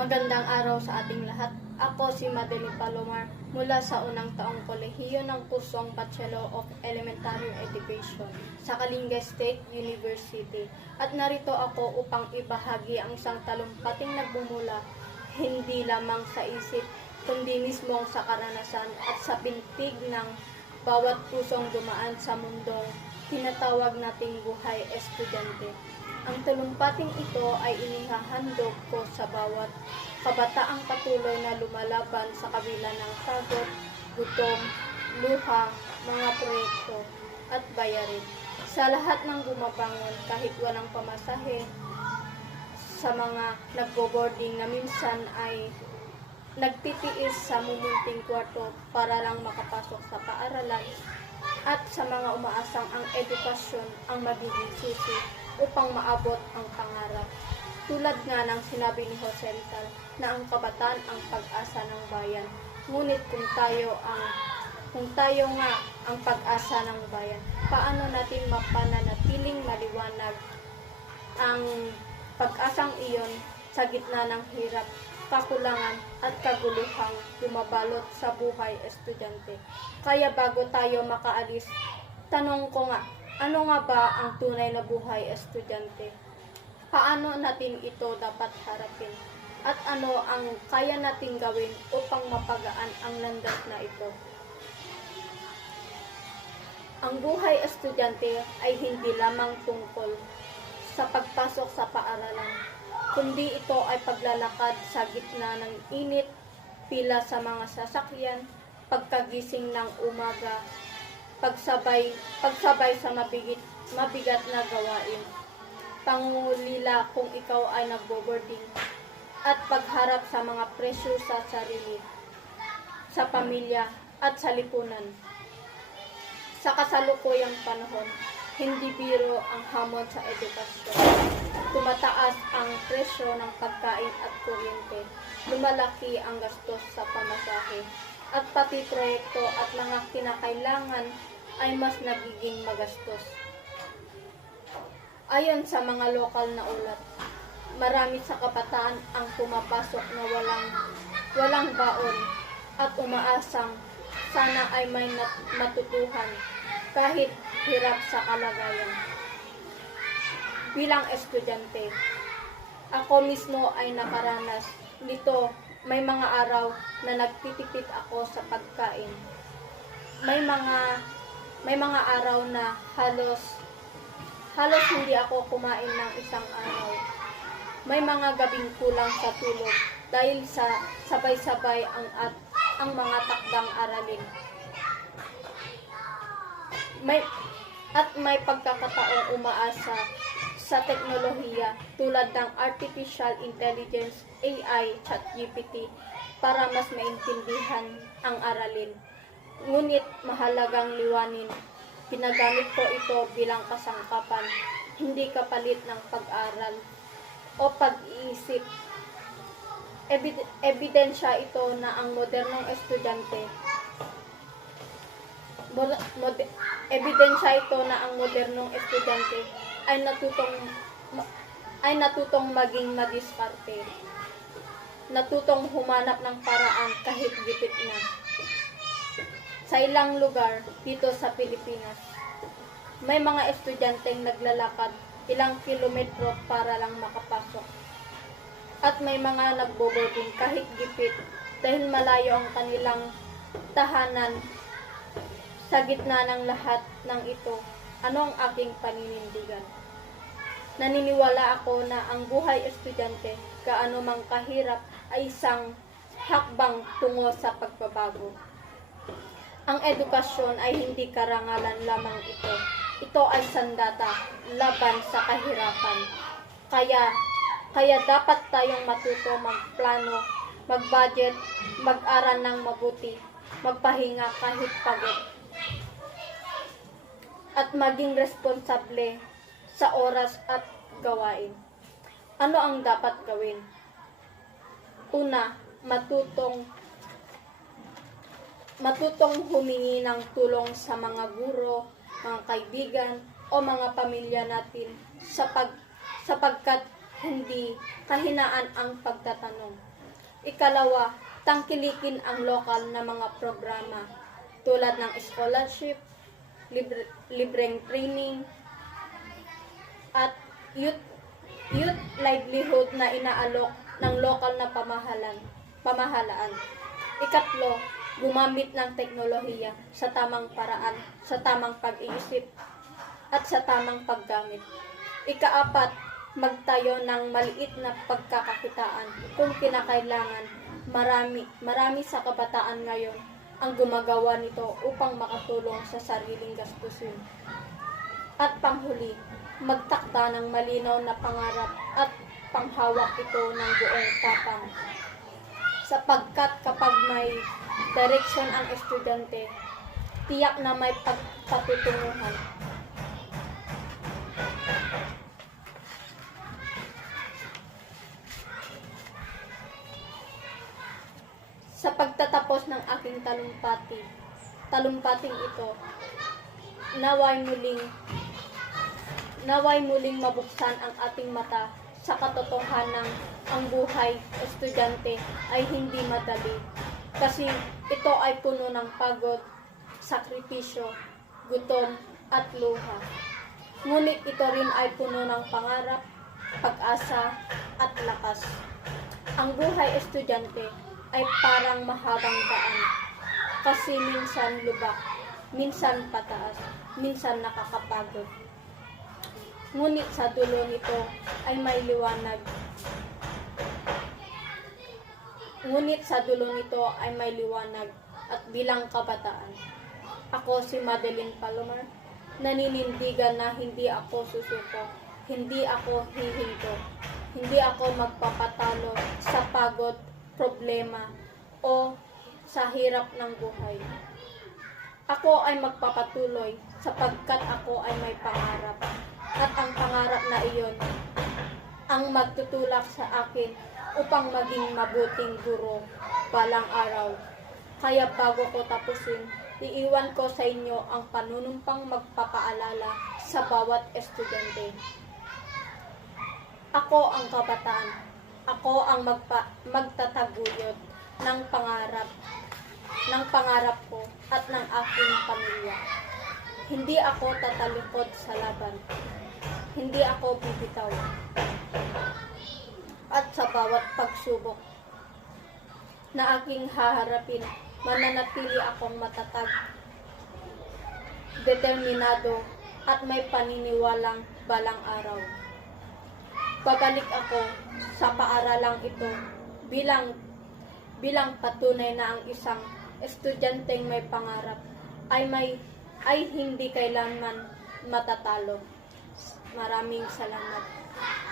Magandang araw sa ating lahat. Ako si Madeline Palomar mula sa unang taong kolehiyo ng kursong Bachelor of Elementary Education sa Kalinga State University. At narito ako upang ibahagi ang isang talumpating nagbumula hindi lamang sa isip kundi mismo sa karanasan at sa bintig ng bawat pusong dumaan sa mundong tinatawag nating buhay estudyante. Ang talumpating ito ay inihahandog ko sa bawat kabataang patuloy na lumalaban sa kabila ng pagod, gutom, luha, mga proyekto at bayarin. Sa lahat ng bumabangon kahit walang pamasahe, sa mga nagbo-boarding na minsan ay nagtitiis sa mumunting kwarto para lang makapasok sa paaralan, at sa mga umaasang ang edukasyon ang magiging susi upang maabot ang pangarap. Tulad nga ng sinabi ni Jose Rizal na ang kabataan ang pag-asa ng bayan. Ngunit kung tayo nga ang pag-asa ng bayan, paano natin mapananatiling maliwanag ang pag-asang iyon sa gitna ng hirap, kakulangan at kaguluhang lumabalot sa buhay estudyante? Kaya bago tayo makaalis, tanong ko nga, ano nga ba ang tunay na buhay estudyante? Paano natin ito dapat harapin? At ano ang kaya nating gawin upang mapagaan ang landas na ito? Ang buhay estudyante ay hindi lamang tungkol sa pagpasok sa paaralan, kundi ito ay paglalakad sa gitna ng init, pila sa mga sasakyan, pagkagising ng umaga, pagsabay sa mabigat na gawain, pangungulila kung ikaw ay nagbo-boarding, at pagharap sa mga pressure sa sarili, sa pamilya at sa lipunan. Sa kasalukuyang panahon, hindi biro ang hamon sa edukasyon. Tumataas ang presyo ng pagkain at kuryente, lumalaki ang gastos sa pamasahe, at pati proyekto at mga kinakailangan ay mas nagiging magastos. Ayon sa mga lokal na ulat, marami sa kabataan ang pumapasok na walang baon at umaasang sana ay may matutuhan kahit hirap sa kalagayan. Bilang estudyante, ako mismo ay nakaranas nito. May mga araw na nagtitipid ako sa pagkain. May mga araw na halos hindi ako kumain ng isang araw. May mga gabing kulang sa tulog dahil sa sabay-sabay ang mga takdang aralin. May pagkakataong umaasa sa teknolohiya tulad ng Artificial Intelligence, AI, ChatGPT para mas maintindihan ang aralin. Ngunit mahalagang liwanin, pinagamit ko ito bilang kasangkapan, hindi kapalit ng pag-aral o pag-iisip. Ebidensya ito na ang modernong estudyante ay natutong maging madiskarte, natutong humanap ng paraan kahit gipit na. Sa ilang lugar dito sa Pilipinas, may mga estudyanteng naglalakad ilang kilometro para lang makapasok. At may mga nagbo-boarding kahit gipit dahil malayo ang kanilang tahanan. Sa gitna ng lahat ng ito, ano ang aking paninindigan? Naniniwala ako na ang buhay estudyante, gaano mang kahirap, ay isang hakbang tungo sa pagbabago. Ang edukasyon ay hindi karangalan lamang ito. Ito ay sandata laban sa kahirapan. Kaya dapat tayong matuto magplano, mag-budget, mag-aral ng mabuti, magpahinga kahit pagod, at maging responsable sa oras at gawain. Ano ang dapat gawin? Una, matutong humingi ng tulong sa mga guro, mga kaibigan o mga pamilya natin sapagkat hindi kahinaan ang pagtatanong. Ikalawa, tangkilikin ang lokal na mga programa tulad ng scholarship, libreng training, at youth livelihood na inaalok ng lokal na pamahalaan. Ikatlo, gumamit ng teknolohiya sa tamang paraan, sa tamang pag-iisip, at sa tamang paggamit. Ikaapat, magtayo ng maliit na pagkakakitaan kung kinakailangan. Marami sa kabataan ngayon ang gumagawa nito upang makatulong sa sariling gastusin. At panghuli, magtakda ng malinaw na pangarap at panghawak ito ng buong tapang. Sapagkat kapag may direksyon ang estudyante, tiyak na may patutunguhan. Sa pagtatapos ng aking talumpating ito, naway muling mabuksan ang ating mata sa katotohanan ng ang buhay estudyante ay hindi madali. Kasi ito ay puno ng pagod, sakripisyo, gutom, at luha. Ngunit ito rin ay puno ng pangarap, pag-asa, at lakas. Ang buhay estudyante ay parang mahabang daan. Kasi minsan lubak, minsan pataas, minsan nakakapagod. Ngunit sa dulo nito ay may liwanag. At bilang kabataan, ako si Madeline Palomar, naninindigan na hindi ako susuko, hindi ako hihinto, hindi ako magpapatalo sa pagod, problema, o sa hirap ng buhay. Ako ay magpapatuloy sapagkat ako ay may pangarap. At ang pangarap na iyon ang magtutulak sa akin upang maging mabuting guro balang araw. Kaya bago ko tapusin, iiwan ko sa inyo ang panunumpang magpapaalala sa bawat estudyante. Ako ang kabataan. Ako ang magtataguyod ng pangarap ko at ng aking pamilya. Hindi ako tatalikod sa laban. Hindi ako bibitaw. At sa bawat pagsubok na aking haharapin, mananatili akong matatag, determinado, at may paniniwalang balang araw. Babalik ako sa paaralang ito bilang patunay na ang isang estudyanteng may pangarap ay hindi kailanman matatalo. Maraming salamat.